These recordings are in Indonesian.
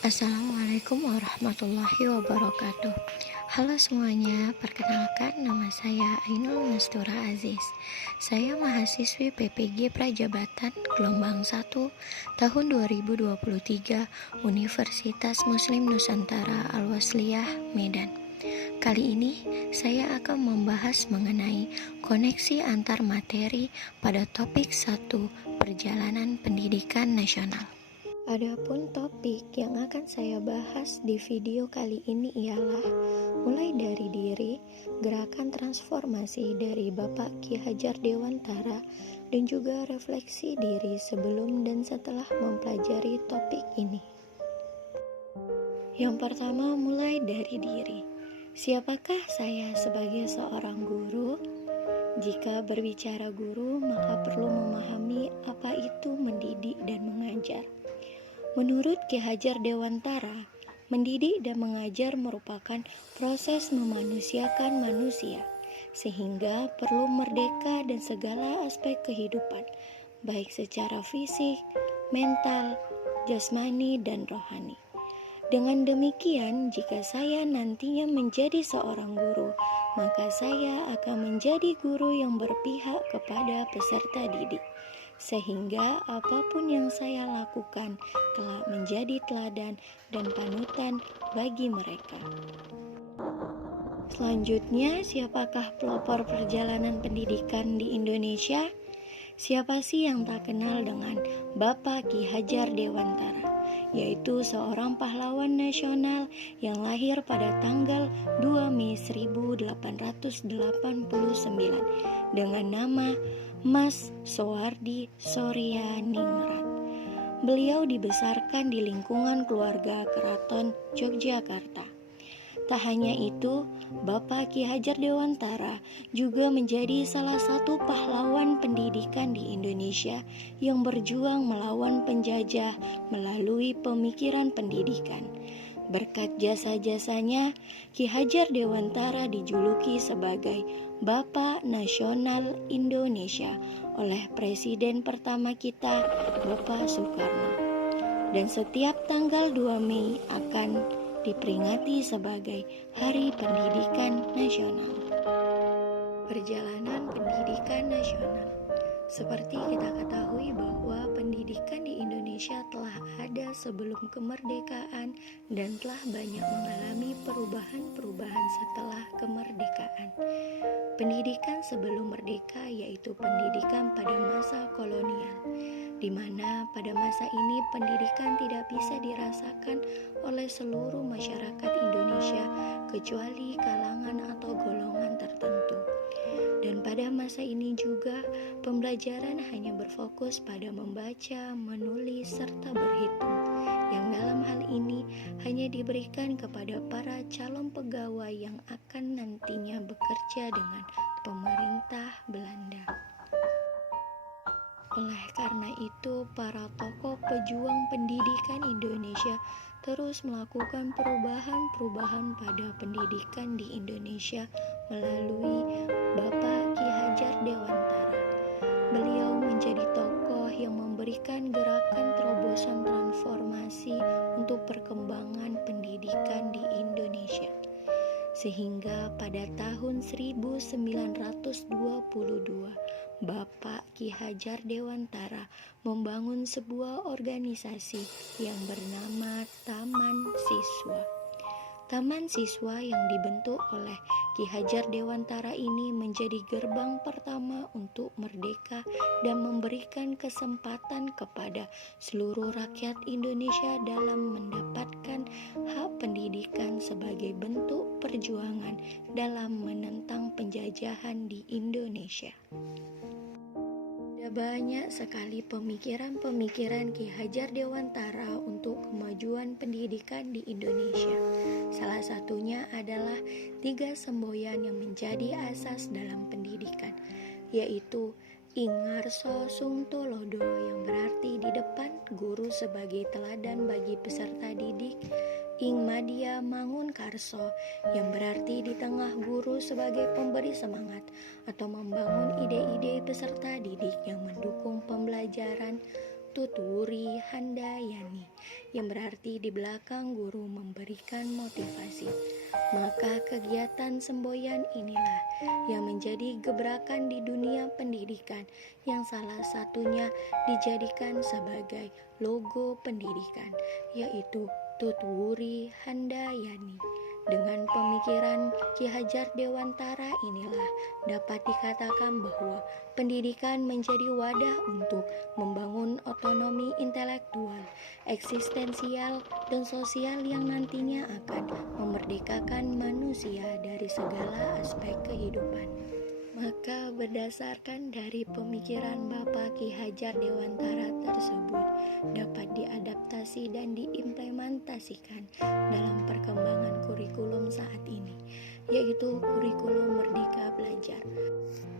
Assalamualaikum warahmatullahi wabarakatuh. Halo semuanya, perkenalkan nama saya Ainul Mastura Aziz. Saya mahasiswi PPG Prajabatan Gelombang 1 tahun 2023 Universitas Muslim Nusantara Al-Wasliyah, Medan. Kali ini saya akan membahas mengenai koneksi antar materi pada topik 1 Perjalanan Pendidikan Nasional. Adapun topik yang akan saya bahas di video kali ini ialah mulai dari diri, gerakan transformasi dari Bapak Ki Hajar Dewantara, dan juga refleksi diri sebelum dan setelah mempelajari topik ini. Yang pertama, mulai dari diri. Siapakah saya sebagai seorang guru? Jika berbicara guru, maka perlu memahami apa itu mendidik dan mengajar. Menurut Ki Hajar Dewantara, mendidik dan mengajar merupakan proses memanusiakan manusia, sehingga perlu merdeka dan segala aspek kehidupan, baik secara fisik, mental, jasmani, dan rohani. Dengan demikian, jika saya nantinya menjadi seorang guru, maka saya akan menjadi guru yang berpihak kepada peserta didik, sehingga apapun yang saya lakukan telah menjadi teladan dan panutan bagi mereka. Selanjutnya, siapakah pelopor perjalanan pendidikan di Indonesia? Siapa sih yang tak kenal dengan Bapak Ki Hajar Dewantara, yaitu seorang pahlawan nasional yang lahir pada tanggal 2 Mei 1889 dengan nama Mas Soehardi Soryaningrat. Beliau dibesarkan di lingkungan keluarga keraton Yogyakarta. Tak hanya itu, Bapak Ki Hajar Dewantara juga menjadi salah satu pahlawan pendidikan di Indonesia yang berjuang melawan penjajah melalui pemikiran pendidikan. Berkat jasa-jasanya, Ki Hajar Dewantara dijuluki sebagai Bapak Nasional Indonesia oleh Presiden pertama kita, Bapak Soekarno. Dan setiap tanggal 2 Mei akan diperingati sebagai Hari Pendidikan Nasional. Perjalanan Pendidikan Nasional. Seperti kita ketahui bahwa pendidikan di Indonesia telah ada sebelum kemerdekaan dan telah banyak mengalami perubahan-perubahan setelah kemerdekaan. Pendidikan sebelum merdeka yaitu pendidikan pada masa kolonial, di mana pada masa ini pendidikan tidak bisa dirasakan oleh seluruh masyarakat Indonesia kecuali kalangan atau golongan tertentu. Dan pada masa ini juga pembelajaran hanya berfokus pada membaca, menulis, serta berhitung, yang dalam hal ini hanya diberikan kepada para calon pegawai yang akan nantinya bekerja dengan pemerintah Belanda. Oleh karena itu, para tokoh pejuang pendidikan Indonesia terus melakukan perubahan-perubahan pada pendidikan di Indonesia melalui Bapak Ki Hajar Dewantara. Beliau menjadi tokoh yang memberikan gerakan terobosan transformasi untuk perkembangan pendidikan di Indonesia. Sehingga pada tahun 1922, Bapak Ki Hajar Dewantara membangun sebuah organisasi yang bernama Taman Siswa. Taman Siswa yang dibentuk oleh Ki Hajar Dewantara ini menjadi gerbang pertama untuk merdeka dan memberikan kesempatan kepada seluruh rakyat Indonesia dalam mendapatkan hak pendidikan sebagai bentuk perjuangan dalam menentang penjajahan di Indonesia. Ada banyak sekali pemikiran-pemikiran Ki Hajar Dewantara untuk kemajuan pendidikan di Indonesia. Salah satunya adalah 3 semboyan yang menjadi asas dalam pendidikan, yaitu Ingarso Sungtolodo yang berarti di depan guru sebagai teladan bagi peserta didik, Ing Madya Mangun Karso yang berarti di tengah guru sebagai pemberi semangat atau membangun ide-ide peserta didik yang mendukung pembelajaran, Tuturi Handayani, yang berarti di belakang guru memberikan motivasi. Maka kegiatan semboyan inilah yang menjadi gebrakan di dunia pendidikan, yang salah satunya dijadikan sebagai logo pendidikan, yaitu Tuturi Handayani. Dengan pemikiran Ki Hajar Dewantara inilah dapat dikatakan bahwa pendidikan menjadi wadah untuk membangun otonomi intelektual, eksistensial, dan sosial yang nantinya akan memerdekakan manusia dari segala aspek kehidupan. Maka berdasarkan dari pemikiran Bapak Ki Hajar Dewantara tersebut dapat diadaptasi dan diimplementasikan dalam perkembangan kurikulum saat ini, yaitu kurikulum Merdeka Belajar.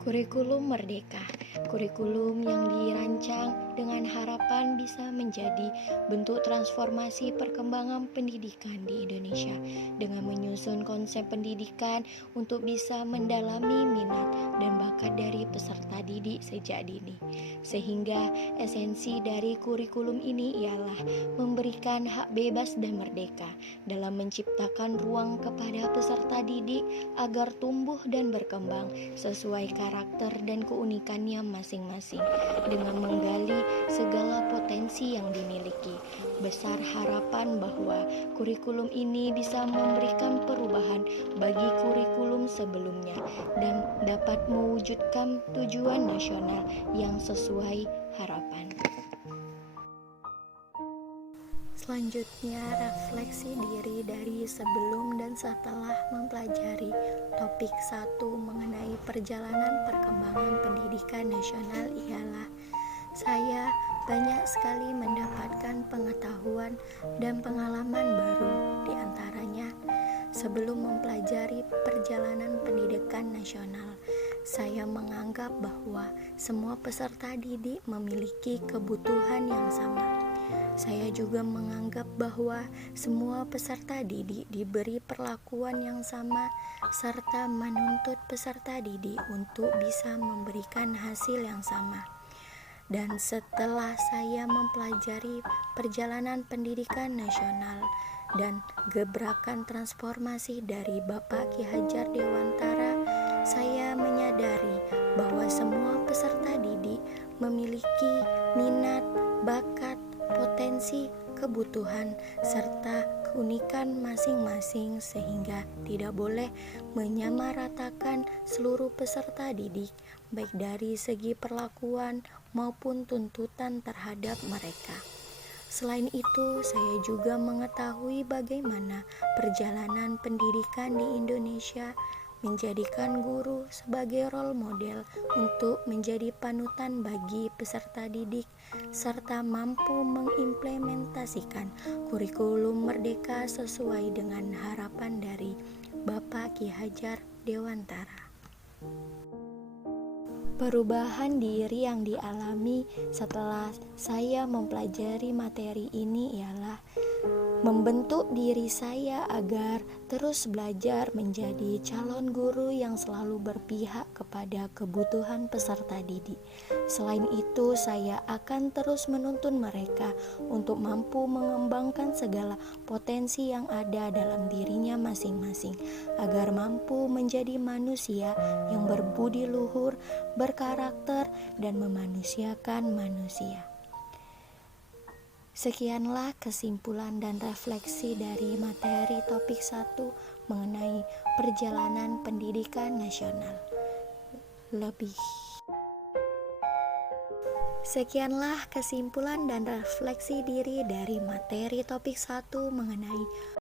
Kurikulum Merdeka, kurikulum yang dirancang dengan harapan bisa menjadi bentuk transformasi perkembangan pendidikan di Indonesia dengan menyusun konsep pendidikan untuk bisa mendalami minat dan bakat dari peserta didik sejak dini. Sehingga esensi dari kurikulum ini ialah memberikan hak bebas dan merdeka dalam menciptakan ruang kepada peserta didik agar tumbuh dan berkembang sesuai karakter dan keunikannya masing-masing dengan menggali segala potensi yang dimiliki. Besar harapan bahwa kurikulum ini bisa memberikan perubahan bagi kurikulum sebelumnya dan dapat mewujudkan tujuan nasional yang sesuai harapan. Selanjutnya, refleksi diri dari sebelum dan setelah mempelajari topik 1 mengenai perjalanan perkembangan pendidikan nasional ialah saya banyak sekali mendapatkan pengetahuan dan pengalaman baru. Di antaranya, sebelum mempelajari perjalanan pendidikan nasional, saya menganggap bahwa semua peserta didik memiliki kebutuhan yang sama. Saya juga menganggap bahwa semua peserta didik diberi perlakuan yang sama serta menuntut peserta didik untuk bisa memberikan hasil yang sama. Dan setelah saya mempelajari perjalanan pendidikan nasional dan gebrakan transformasi dari Bapak Ki Hajar Dewantara, saya menyadari bahwa semua peserta didik memiliki minat, bakat, potensi, kebutuhan, serta keunikan masing-masing sehingga tidak boleh menyamaratakan seluruh peserta didik, baik dari segi perlakuan maupun tuntutan terhadap mereka. Selain itu, saya juga mengetahui bagaimana perjalanan pendidikan di Indonesia menjadikan guru sebagai role model untuk menjadi panutan bagi peserta didik serta mampu mengimplementasikan kurikulum merdeka sesuai dengan harapan dari Bapak Ki Hajar Dewantara. Perubahan diri yang dialami setelah saya mempelajari materi ini ialah membentuk diri saya agar terus belajar menjadi calon guru yang selalu berpihak kepada kebutuhan peserta didik. Selain itu, saya akan terus menuntun mereka untuk mampu mengembangkan segala potensi yang ada dalam dirinya masing-masing, agar mampu menjadi manusia yang berbudi luhur, berkarakter, dan memanusiakan manusia. Sekianlah kesimpulan dan refleksi dari materi topik 1 mengenai perjalanan pendidikan nasional. Sekianlah kesimpulan dan refleksi diri dari materi topik 1 mengenai